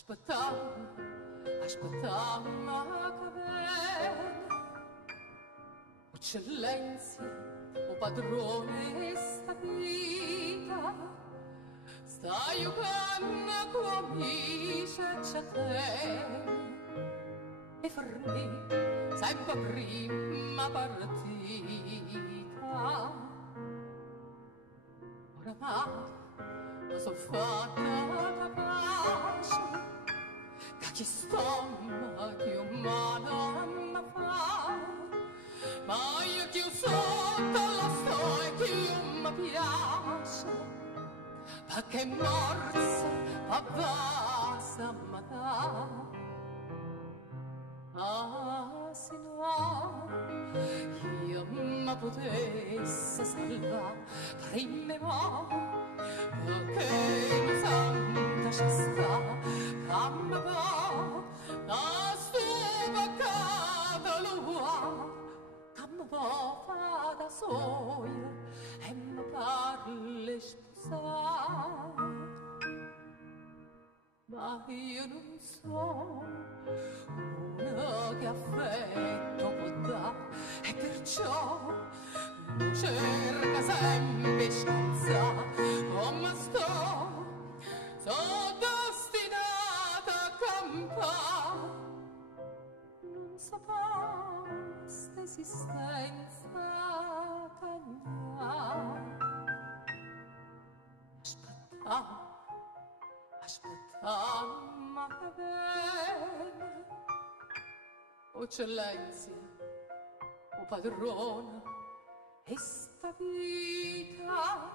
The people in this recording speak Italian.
aspettammo che ven. Eccellenza, o padrone sta vita, stai giocando comincia a te. E fermi sempre prima partita. Oramai mi sono fatta capace che chi stomaco umano mi fa, ma io che sotto la sto e che mi piace, perché morsa pavasa mi dà. Ah, se no, io mi potesse salvare prima mo, perché mi sento ci sta, che mi va, da sto peccato l'ua, che mi va fa da soia e mi parli sposare. Ma io non so una che affetto può dare, e perciò non cerca sempre scusa come sto, sono destinata a campare, non so questa esistenza cagnare. Aspettammo che bene, eccellenza, o padrona, e sta vita